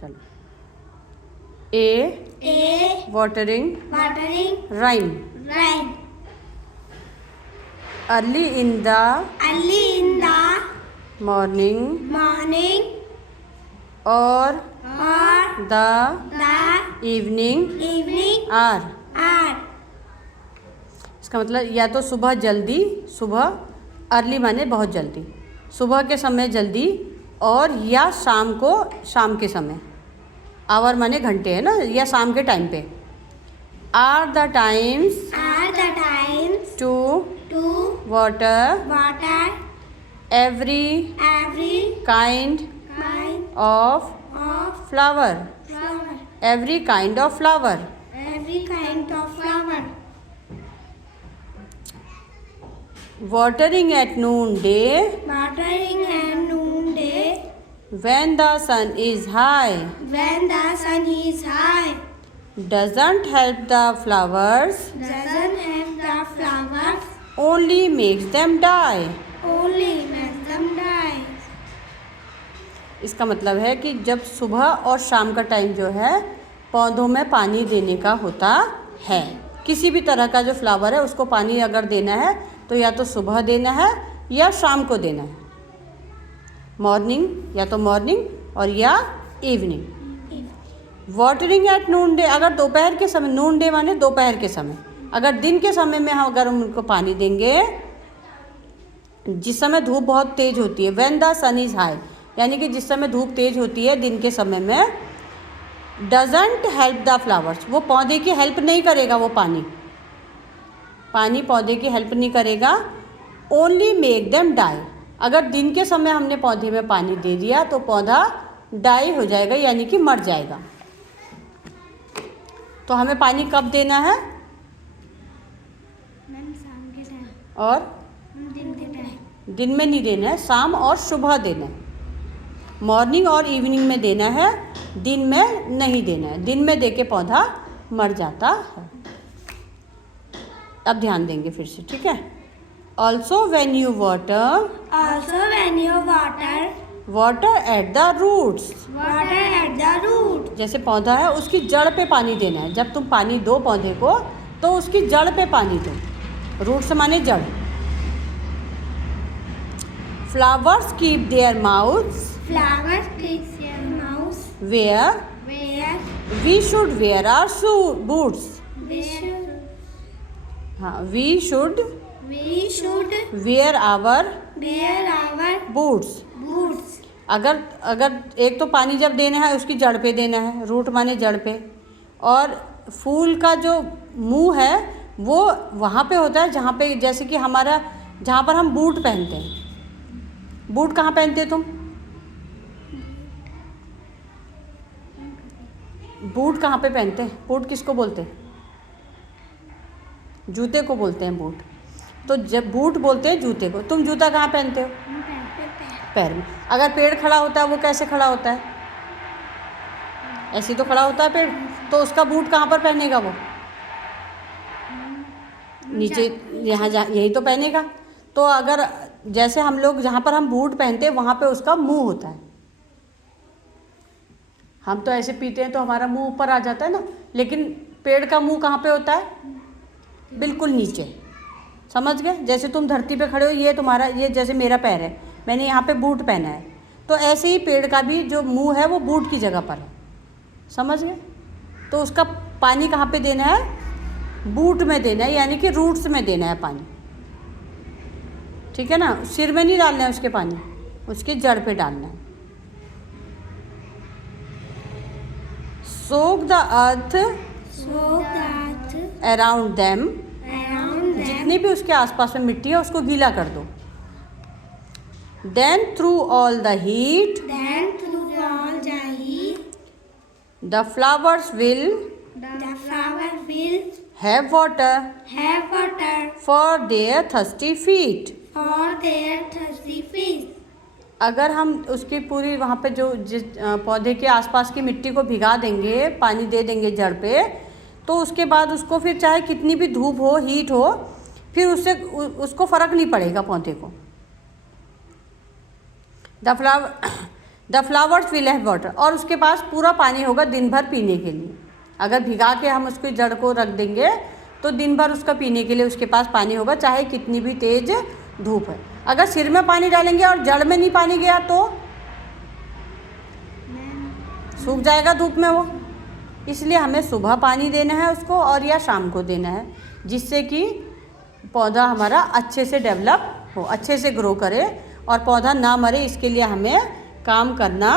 चलो a watering rhyme early in the morning और the evening hour. इसका मतलब या तो सुबह जल्दी, सुबह अर्ली माने बहुत जल्दी, सुबह के समय जल्दी, और या शाम को, शाम के समय। आवर माने घंटे है ना, या शाम के टाइम पे। Are the times to water every kind of flower, every kind of flower. Watering at noonday when the sun is high doesn't help the flowers, only makes them die। इसका मतलब है कि जब सुबह और शाम का टाइम जो है पौधों में पानी देने का होता है। किसी भी तरह का जो फ्लावर है उसको पानी अगर देना है तो या तो सुबह देना है या शाम को देना है, मॉर्निंग, या तो मॉर्निंग और या evening. Watering at noon day, अगर दोपहर के समय, नून डे माने दोपहर के समय, अगर दिन के समय में हम अगर उनको पानी देंगे, जिस समय धूप बहुत तेज होती है, when the sun is high, यानी कि जिस समय धूप तेज होती है दिन के समय में, डजंट हेल्प द फ्लावर्स, वो पौधे की हेल्प नहीं करेगा, वो पानी पौधे की हेल्प नहीं करेगा। ओनली मेक देम डाई, अगर दिन के समय हमने पौधे में पानी दे दिया तो पौधा डाई हो जाएगा, यानी कि मर जाएगा। तो हमें पानी कब देना है? और दिन में नहीं देना है, शाम और सुबह देना है। मॉर्निंग और इवनिंग में देना है, दिन में नहीं देना है। दिन में देके पौधा मर जाता है। अब ध्यान देंगे फिर से, ठीक है। Also when you water at the roots, जैसे पौधा है उसकी जड़ पे पानी देना है। जब तुम पानी दो पौधे को तो उसकी जड़ पे पानी दो। रूट्स माने जड़। Flowers keep their mouths where we should wear our boots. हाँ, we should wear our boots. अगर एक तो पानी जब देना है उसकी जड़ पे देना है, रूट माने जड़ पे, और फूल का जो मुंह है वो वहाँ पे होता है जहाँ पे, जैसे कि हमारा, जहाँ पर हम बूट पहनते हैं। बूट कहाँ पहनते तुम? बूट कहाँ पे पहनते हैं? बूट किसको बोलते हैं? जूते को बोलते हैं बूट। तो जब बूट बोलते हैं जूते को, तुम जूता कहाँ पहनते हो? पैर में। अगर पेड़ खड़ा होता है वो कैसे खड़ा होता है? ऐसे तो खड़ा होता है पेड़, तो उसका बूट कहाँ पर पहनेगा वो? नीचे, यहाँ यही तो पहनेगा। तो अगर जैसे हम लोग जहाँ पर हम बूट पहनते हैं वहाँ पे उसका मुंह होता है। हम तो ऐसे पीते हैं तो हमारा मुंह ऊपर आ जाता है ना, लेकिन पेड़ का मुंह कहाँ पे होता है? बिल्कुल नीचे। समझ गए? जैसे तुम धरती पे खड़े हो, ये तुम्हारा, ये जैसे मेरा पैर है, मैंने यहाँ पे बूट पहना है, तो ऐसे ही पेड़ का भी जो मुंह है वो बूट की जगह पर है। समझ गए? तो उसका पानी कहाँ पे देना है? बूट में देना है, यानी कि रूट्स में देना है पानी। ठीक है ना? सिर में नहीं डालना है उसके पानी, उसकी जड़ पे डालना है। सोक द अर्थ अराउंड देम, जितनी भी उसके आसपास में मिट्टी है उसको गीला कर दो। Then through all the heat the flowers will have water for their thirsty feet. अगर हम उसकी पूरी वहाँ पे जो जिस पौधे के आसपास की मिट्टी को भिगा देंगे, पानी दे देंगे जड़ पे, तो उसके बाद उसको फिर चाहे कितनी भी धूप हो, हीट हो, फिर उससे उसको फ़र्क नहीं पड़ेगा पौधे को। The flowers will have water, और उसके पास पूरा पानी होगा दिन भर पीने के लिए। अगर भिगा के हम उसकी जड़ को रख देंगे तो दिन भर उसका पीने के लिए उसके पास पानी होगा, चाहे कितनी भी तेज धूप है। अगर सिर में पानी डालेंगे और जड़ में नहीं पानी गया तो सूख जाएगा धूप में वो। इसलिए हमें सुबह पानी देना है उसको और या शाम को देना है, जिससे कि पौधा हमारा अच्छे से डेवलप हो, अच्छे से ग्रो करे और पौधा ना मरे। इसके लिए हमें काम करना